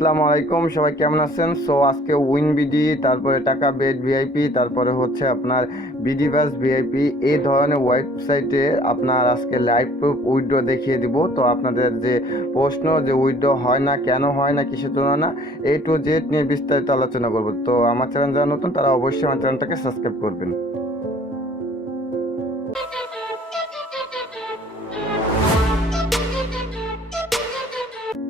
আসসালামু আলাইকুম, সবাই কেমন আছেন? সো আজকে উইন বিডি, তারপরে টাকা বেড ভিআইপি, তারপরে হচ্ছে আপনার বিডি বাস ভিআইপি, এই ধরনের ওয়েবসাইটে আপনার আজকে লাইভ প্রুফ উইথড্র দেখিয়ে দিব। তো আপনাদের যে প্রশ্ন যে উইথড্র হয় না, কেন হয় না, কিসের জন্য না, এ টু জেড নিয়ে বিস্তারিত আলোচনা করব। তো আমার চ্যানেল যারা নতুন তারা অবশ্যই আমার চ্যানেলটাকে সাবস্ক্রাইব করবেন।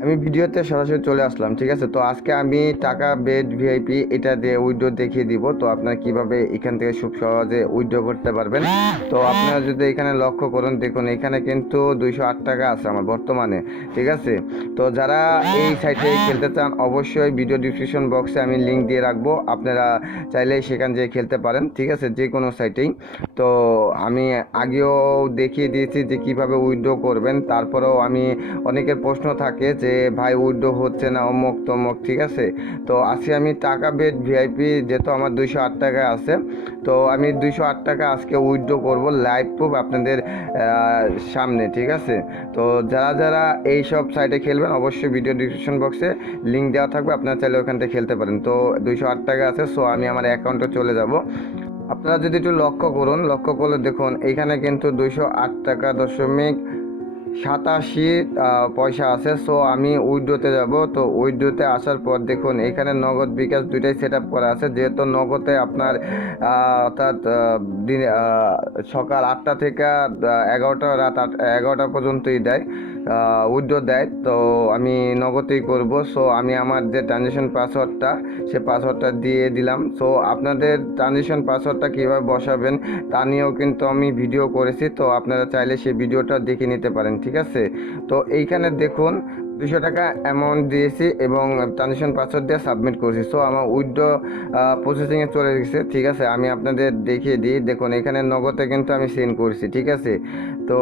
আমি ভিডিওতে সরাসরি চলে আসলাম, ঠিক আছে। তো আজকে আমি টাকা বেড ভিআইপি এটা দিয়ে উইথড্র দেখিয়ে দিব। তো আপনারা কিভাবে এখান থেকে খুব সহজে উইথড্র করতে পারবেন। তো আপনারা যদি এখানে লক্ষ্য করুন, দেখুন এখানে কিন্তু 208 টাকা আছে আমার বর্তমানে, ঠিক আছে। তো যারা এই সাইটে খেলতে চান অবশ্যই ভিডিও ডিসক্রিপশন বক্সে আমি লিঙ্ক দিয়ে রাখবো, আপনারা চাইলে সেখান যেয়ে খেলতে পারেন, ঠিক আছে, যে কোনো সাইটেই। তো আমি আগেও দেখিয়ে দিয়েছি যে কিভাবে উইথড্র করবেন। তারপরেও আমি অনেকের প্রশ্ন থাকে যে ভাই উইথড্র হচ্ছে না, অমুক তমুক, ঠিক আছে। তো আজকে আমি টাকা বেড ভিআইপি যেহেতু আমার 208 টাকা আছে, তো আমি 208 টাকা আজকে উইথড্র করব লাইভ প্রুফ আপনাদের সামনে, ঠিক আছে। তো যারা যারা এই সব সাইটে খেলবেন অবশ্যই ভিডিও ডিসক্রিপশন বক্সে লিঙ্ক দেওয়া থাকবে, আপনারা চাইলে ওখান থেকে খেলতে পারেন। তো 208 টাকা আছে, সো আমি আমার অ্যাকাউন্টে চলে যাব। আপনারা যদি একটু লক্ষ্য করুন, লক্ষ্য করলে দেখুন এইখানে কিন্তু 208 টাকা দশমিক 87 পয়সা আছে। সো আমি উইথড্রোতে যাব। তো উইথড্রোতে আসার পর দেখুন এখানে নগদ বিকাশ দুইটাই সেট আপ করা আছে। যেহেতু নগদে আপনার অর্থাৎ দিন সকাল 8টা থেকে 11টা, রাত 11টা পর্যন্তই দেয়, উইথড্রো দেয়। তো আমি নগদেই করব। সো আমি আমার যে ট্রানজ্যাকশন পাসওয়ার্ডটা, সে পাসওয়ার্ডটা দিয়ে দিলাম। সো আপনাদের ট্রানজ্যাকশন পাসওয়ার্ডটা কীভাবে বসাবেন তা নিয়েও কিন্তু আমি ভিডিও করেছি, তো আপনারা চাইলে সেই ভিডিওটা দেখে নিতে পারেন, ঠিক আছে। তো এইখানে দেখুন 200 টাকা অ্যামাউন্ট দিয়েছি এবং ট্রানজ্যাকশন পাসওয়ার্ড দিয়ে সাবমিট করেছি। সো আমার উইথড্র প্রসেসিংয়ে চলে গেছে, ঠিক আছে। আমি আপনাদের দেখিয়ে দিই, দেখুন এখানে নগদে কিন্তু আমি সেন্ড করেছি, ঠিক আছে। তো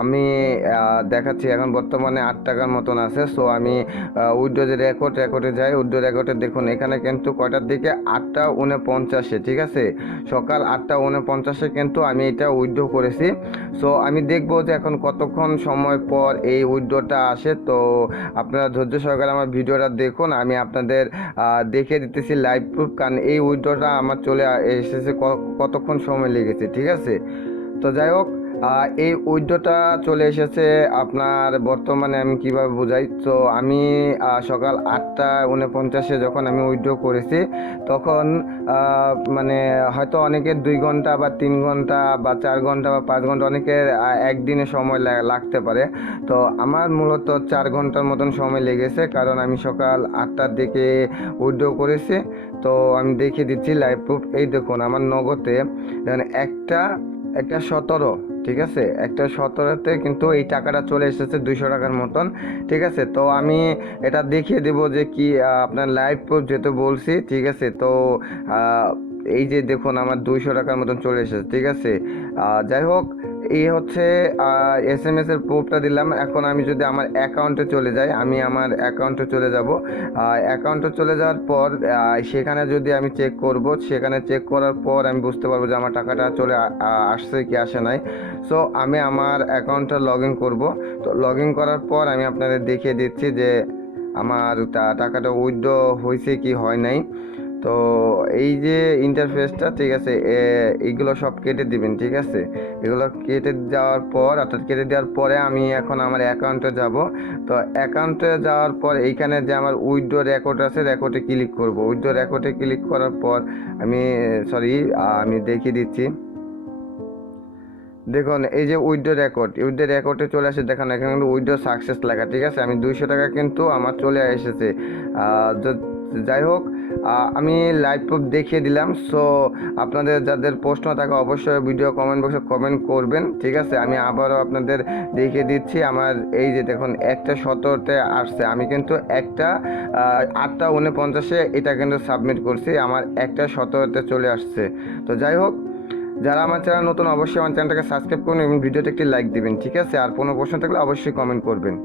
আমি দেখাচ্ছি এখন বর্তমানে 8 টাকার মতন আছে। সো আমি উইথড্র যে রেকর্ডে যাই, উইথড্র রেকর্ডে দেখুন এখানে কিন্তু কয়টার দিকে 8টা 49, ঠিক আছে, সকাল 8টা 49 কিন্তু আমি এটা উইথড্র করেছি। সো আমি দেখবো যে এখন কতক্ষণ সময় পর এই উইথড্রটা আসে। তো আপনারা ধৈর্য সহকারে আমার ভিডিওটা দেখুন, আমি আপনাদের দেখে দিতেছি লাইভ প্রুফ, কারণ এই উইথড্রটা আমার চলে এসেছে কতক্ষণ সময় লেগেছে, ঠিক আছে। তো যাই হোক, এই উইথড্রটা চলে এসেছে আপনার বর্তমানে আমি কিভাবে বোঝাই। তো আমি সকাল 8টা 49 যখন আমি উইথড্র করেছি, তখন মানে হয়তো অনেকের 2 ঘন্টা বা 3 ঘন্টা বা 4 ঘন্টা বা 5 ঘন্টা, অনেকের একদিনে সময় লাগতে পারে। তো আমার মূলত 4 ঘন্টার মতন সময় লেগেছে, কারণ আমি সকাল 8টার দিকে উইথড্র করেছি। তো আমি দেখিয়ে দিচ্ছি লাইভ প্রুফ। এই দেখুন আমার নগদে একটা 17, ঠিক আছে, একটা 17তে কিন্তু এই টাকাটা চলে এসেছে 200 টাকার মতন, ঠিক আছে। তো আমি এটা দেখিয়ে দেব যে কি আপনার লাইভ প্রুফ যেহেতু বলছি, ঠিক আছে। তো এই যে দেখুন আমার 200 টাকার মতন চলে এসেছে, ঠিক আছে। যাই হোক, এই হচ্ছে SMS এর প্রুফটা দিলাম। এখন আমি যদি আমার অ্যাকাউন্টে চলে যাই, আমি আমার অ্যাকাউন্টে চলে যাব। অ্যাকাউন্টে চলে যাওয়ার পর সেখানে যদি আমি চেক করব, সেখানে চেক করার পর আমি বুঝতে পারবো যে আমার টাকাটা চলে আসছে কি আসে নাই। সো আমি আমার অ্যাকাউন্টটা লগ ইন করবো। তো লগ ইন করার পর আমি আপনাদের দেখিয়ে দিচ্ছি যে আমার টাকাটা উইথড্র হয়েছে কি হয় নাই। তো এই যে ইন্টারফেসটা, ঠিক আছে, এইগুলো সব কেটে দিবেন, ঠিক আছে। এগুলো কেটে দেওয়ার পর, অর্থাৎ কেটে দেওয়ার পরে আমি এখন আমার অ্যাকাউন্টে যাব। তো অ্যাকাউন্টে যাওয়ার পর এইখানে যে আমার উইথড্র রেকর্ড আছে, রেকর্ডে ক্লিক করব। উইথড্র রেকর্ডে ক্লিক করার পর আমি দেখিয়ে দিচ্ছি। দেখুন এই যে উইথড্র রেকর্ডে চলে আসে, দেখুন এখানে কিন্তু উইথড্র সাকসেস লেখা, ঠিক আছে। আমি 200 টাকা কিন্তু আমার চলে এসেছে। যাই হোক, আমি লাইভ প্রুফ দেখিয়ে দিলাম। সো আপনাদের যাদের প্রশ্ন থাকে অবশ্যই ভিডিও কমেন্ট বক্সে কমেন্ট করবেন, ঠিক আছে। আমি আবারও আপনাদের দেখিয়ে দিচ্ছি। আমার এই যে দেখুন 1টা 17তে আসছে, আমি কিন্তু 8টা 49 এটা কিন্তু সাবমিট করছি, আমার 1টা 17তে চলে আসছে। তো যাই হোক, যারা আমার চ্যানেল নতুন অবশ্যই আমার চ্যানেলটাকে সাবস্ক্রাইব করুন এবং ভিডিওতে একটি লাইক দিবেন, ঠিক আছে। আর কোনো প্রশ্ন থাকলে অবশ্যই কমেন্ট করবেন।